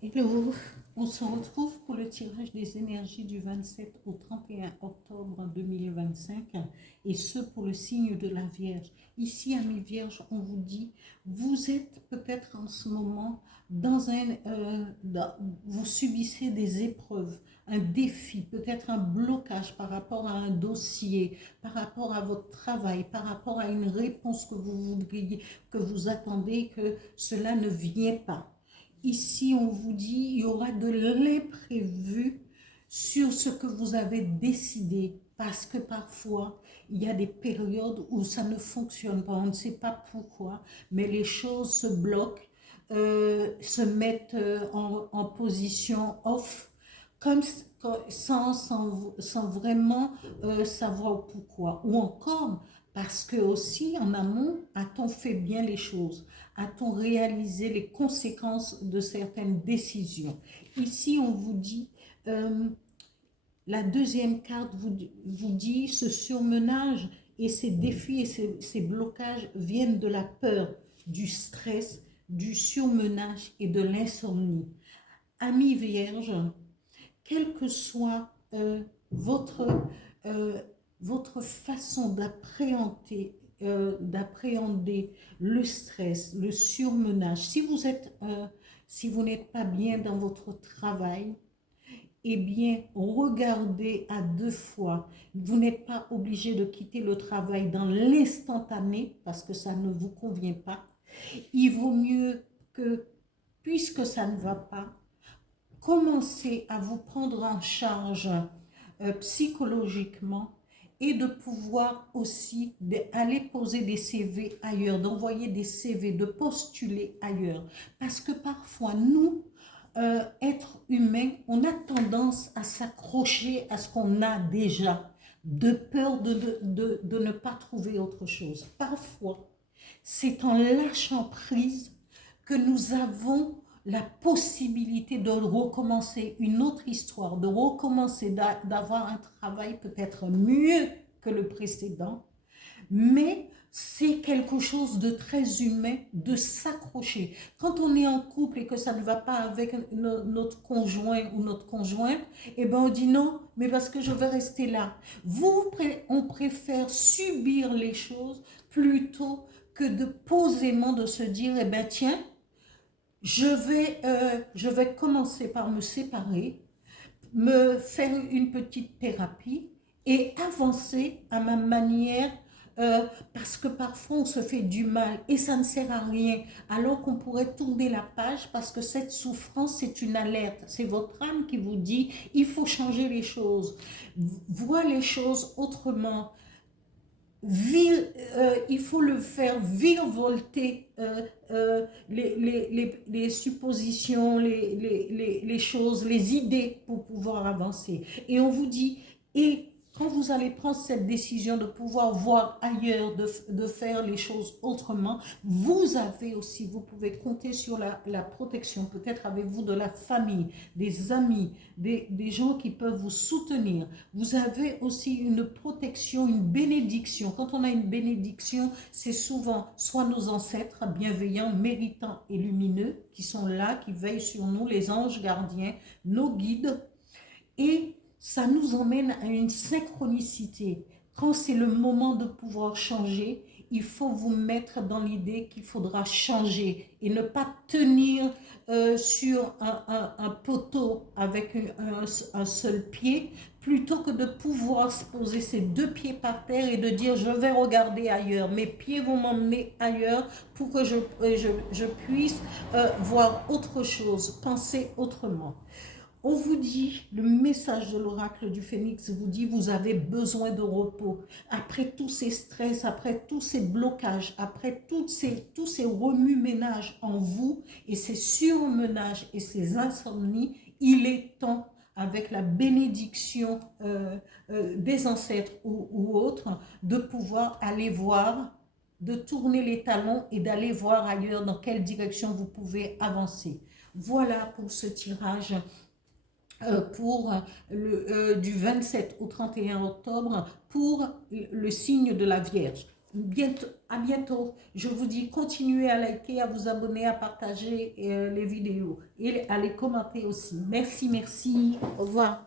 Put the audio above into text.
Hello, on se retrouve pour le tirage des énergies du 27 au 31 octobre 2025 et ce pour le signe de la Vierge. Ici, amis Vierges, on vous dit, vous êtes peut-être en ce moment vous subissez des épreuves, un défi, peut-être un blocage par rapport à un dossier, par rapport à votre travail, par rapport à une réponse que vous voudriez, que vous attendez, que cela ne vient pas. Ici, on vous dit, il y aura de l'imprévu sur ce que vous avez décidé, parce que parfois, il y a des périodes où ça ne fonctionne pas, on ne sait pas pourquoi, mais les choses se bloquent, se mettent en position off, comme sans vraiment savoir pourquoi. Ou encore, parce que aussi en amont, a-t-on fait bien les choses? A-t-on réalisé les conséquences de certaines décisions? Ici, on vous dit, la deuxième carte vous dit, ce surmenage et ces défis et ces blocages viennent de la peur, du stress, du surmenage et de l'insomnie. Amis vierges, quelle que soit votre, euh, votre façon d'appréhender le stress, le surmenage, si vous n'êtes pas bien dans votre travail, eh bien, regardez à deux fois. Vous n'êtes pas obligé de quitter le travail dans l'instantané parce que ça ne vous convient pas. Il vaut mieux que, puisque ça ne va pas, commencez à vous prendre en charge psychologiquement et de pouvoir aussi aller poser des CV ailleurs, d'envoyer des CV, de postuler ailleurs. Parce que parfois, nous, êtres humains, on a tendance à s'accrocher à ce qu'on a déjà, de peur de ne pas trouver autre chose. Parfois, c'est en lâchant prise que nous avons la possibilité de recommencer une autre histoire, de recommencer, d'avoir un travail peut-être mieux que le précédent, mais c'est quelque chose de très humain de s'accrocher. Quand on est en couple et que ça ne va pas avec notre conjoint ou notre conjointe, eh ben on dit non, mais parce que je veux rester là. On préfère subir les choses plutôt que de posément de se dire, eh ben tiens, je vais commencer par me séparer, me faire une petite thérapie et avancer à ma manière, parce que parfois on se fait du mal et ça ne sert à rien, alors qu'on pourrait tourner la page parce que cette souffrance, c'est une alerte. C'est votre âme qui vous dit, il faut changer les choses, voir les choses autrement. Il faut le faire virevolter les suppositions, les choses, les idées pour pouvoir avancer. Et on vous dit, et quand vous allez prendre cette décision de pouvoir voir ailleurs, de faire les choses autrement, vous pouvez compter sur la protection. Peut-être avez-vous de la famille, des amis, des gens qui peuvent vous soutenir. Vous avez aussi une protection, une bénédiction. Quand on a une bénédiction, c'est souvent soit nos ancêtres bienveillants, méritants et lumineux qui sont là, qui veillent sur nous, les anges gardiens, nos guides. Et ça nous emmène à une synchronicité. Quand c'est le moment de pouvoir changer, il faut vous mettre dans l'idée qu'il faudra changer et ne pas tenir sur un poteau avec un seul pied, plutôt que de pouvoir se poser ses deux pieds par terre et de dire je vais regarder ailleurs, mes pieds vont m'emmener ailleurs pour que je puisse voir autre chose, penser autrement. On vous dit, le message de l'oracle du Phénix vous dit, vous avez besoin de repos. Après tous ces stress, après tous ces blocages, après tous ces remue-ménages en vous et ces surmenages et ces insomnies, il est temps, avec la bénédiction des ancêtres ou autres, de pouvoir aller voir, de tourner les talons et d'aller voir ailleurs dans quelle direction vous pouvez avancer. Voilà pour ce tirage du 27 au 31 octobre pour le signe de la Vierge. Bientôt, À bientôt. Je vous dis, continuez à liker, à vous abonner, à partager les vidéos et à les commenter aussi. Merci, merci. Au revoir.